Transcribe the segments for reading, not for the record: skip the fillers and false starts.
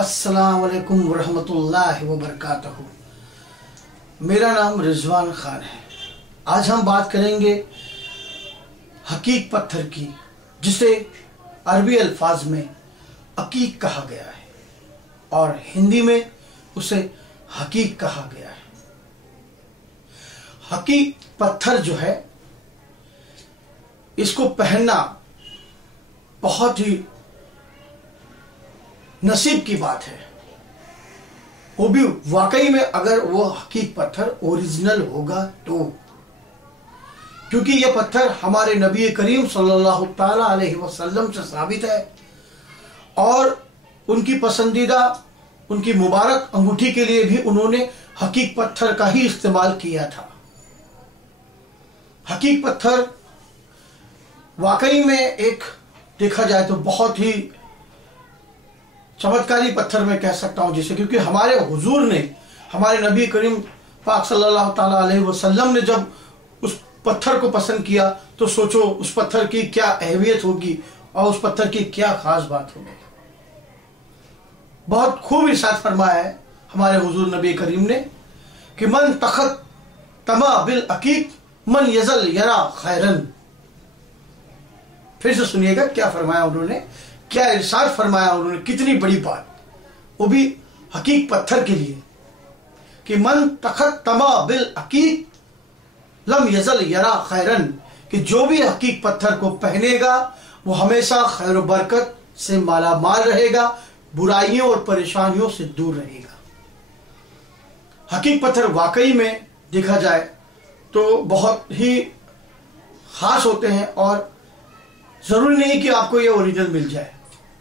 अस्सलाम वालेकुम वरहमतुल्लाहि वबरकातुहू। मेरा नाम रिजवान खान है। आज हम बात करेंगे हकीक पत्थर की, जिसे अरबी अल्फाज में अकीक कहा गया है और हिंदी में उसे हकीक कहा गया है। हकीक पत्थर जो है, इसको पहनना बहुत ही नसीब की बात है, वो भी वाकई में अगर वो हकीक पत्थर ओरिजिनल होगा तो, क्योंकि ये पत्थर हमारे नबी करीम सल्लल्लाहु ताला अलैहि वसल्लम से साबित है और उनकी पसंदीदा, उनकी मुबारक अंगूठी के लिए भी उन्होंने हकीक पत्थर का ही इस्तेमाल किया था। हकीक पत्थर वाकई में एक देखा जाए तो बहुत ही चमत्कारी पत्थर मैं कह सकता हूं जिसे, क्योंकि हमारे हुजूर ने, हमारे नबी करीम पाक सल्लल्लाहु ताला अलैहि वसल्लम ने जब उस पत्थर को पसंद किया तो सोचो उस पत्थर की क्या अहमियत होगी और उस पत्थर की क्या खास बात होगी। बहुत खूब इरशाद फरमाया है हमारे हुजूर नबी करीम ने कि मन तखत तमा बिल अकीक मन यजल यरा खैरन। फिर से सुनिएगा क्या फरमाया उन्होंने, क्या इरशाद फरमाया उन्होंने, कितनी बड़ी बात, वो भी हकीक पत्थर के लिए कि मन तखत तमा बिल अकीक लम यजल यरा खैरन, कि जो भी हकीक पत्थर को पहनेगा वो हमेशा खैर व बरकत से माला माल रहेगा, बुराइयों और परेशानियों से दूर रहेगा। हकीक पत्थर वाकई में देखा जाए तो बहुत ही खास होते हैं और जरूरी नहीं कि आपको ये ओरिजिनल मिल जाए,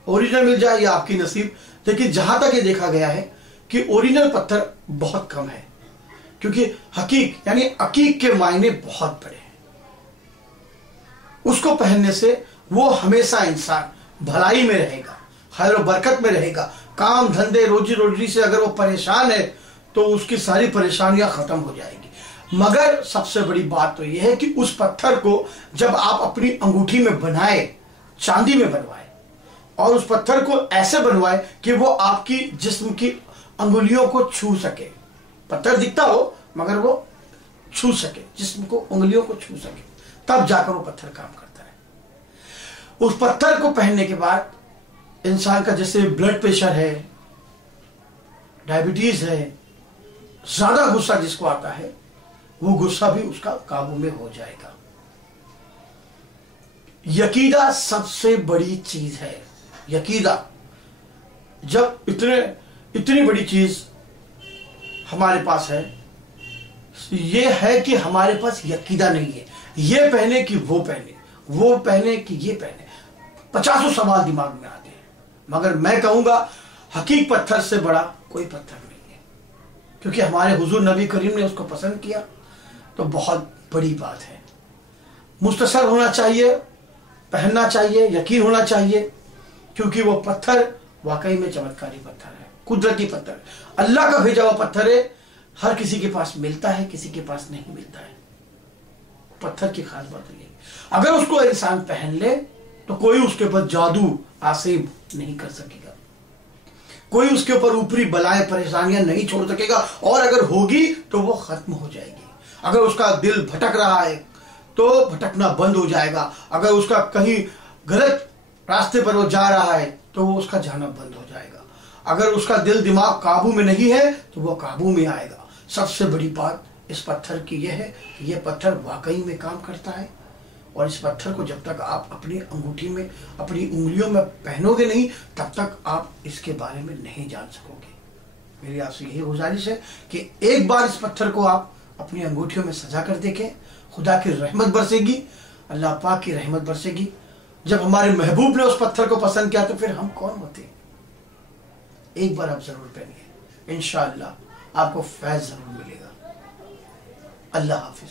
ओरिजिनल मिल जाए ये आपकी नसीब। लेकिन जहां तक ये देखा गया है कि ओरिजिनल पत्थर बहुत कम है, क्योंकि हकीक यानी अकीक के मायने बहुत बड़े हैं। उसको पहनने से वो हमेशा इंसान भलाई में रहेगा, खैर व बरकत में रहेगा। काम धंधे रोजी रोटी से अगर वो परेशान है तो उसकी सारी परेशानियां खत्म हो जाएगी। मगर सबसे बड़ी बात तो यह है कि उस पत्थर को जब आप अपनी अंगूठी में बनाए, चांदी में बनवाए, और उस पत्थर को ऐसे बनवाए कि वो आपकी जिस्म की अंगुलियों को छू सके। पत्थर दिखता हो मगर वो छू सके, जिस्म को, उंगलियों को छू सके, तब जाकर वो पत्थर काम करता है। उस पत्थर को पहनने के बाद इंसान का जैसे ब्लड प्रेशर है, डायबिटीज है, ज्यादा गुस्सा जिसको आता है, वो गुस्सा भी उसका काबू में हो जाएगा। यकीदा सबसे बड़ी चीज है। यकीदा, जब इतनी बड़ी चीज हमारे पास है, ये है कि हमारे पास यकीदा नहीं है। ये पहने कि वो पहने, वो पहने कि ये पहने, 50 सवाल दिमाग में आते हैं। मगर मैं कहूंगा हकीक पत्थर से बड़ा कोई पत्थर नहीं है, क्योंकि हमारे हुजूर नबी करीम ने उसको पसंद किया तो बहुत बड़ी बात है। मुस्तसर होना चाहिए, पहनना चाहिए, यकीन होना चाहिए, क्योंकि वो पत्थर वाकई में चमत्कारी पत्थर है, कुदरती पत्थर, अल्लाह का भेजा हुआ पत्थर है। हर किसी के पास मिलता है, किसी के पास नहीं मिलता है। पत्थर की खास बात ये, अगर उसको इंसान पहन ले तो कोई उसके ऊपर जादू आसेब नहीं कर सकेगा, कोई उसके ऊपर ऊपरी बलाएं परेशानियां नहीं छोड़ सकेगा, और अगर होगी तो वो खत्म हो जाएगी। अगर उसका दिल भटक रहा है तो भटकना बंद हो जाएगा, अगर उसका कहीं गलत रास्ते पर वो जा रहा है तो वो उसका जाना बंद हो जाएगा, अगर उसका दिल दिमाग काबू में नहीं है तो वो काबू में आएगा। सबसे बड़ी बात इस पत्थर की यह है कि यह पत्थर वाकई में काम करता है, और इस पत्थर को जब तक आप अपनी अंगूठी में, अपनी उंगलियों में पहनोगे नहीं, तब तक आप इसके बारे में नहीं जान सकोगे। मेरी आपसे यही गुजारिश है कि एक बार इस पत्थर को आप अपनी अंगूठियों में सजा कर देखें, खुदा की रहमत बरसेगी, अल्लाह पाक की रहमत बरसेगी। जब हमारे महबूब ने उस पत्थर को पसंद किया तो फिर हम कौन होते। एक बार आप जरूर पहनिए, इंशाअल्लाह आपको फैज़ जरूर मिलेगा। अल्लाह हाफिज।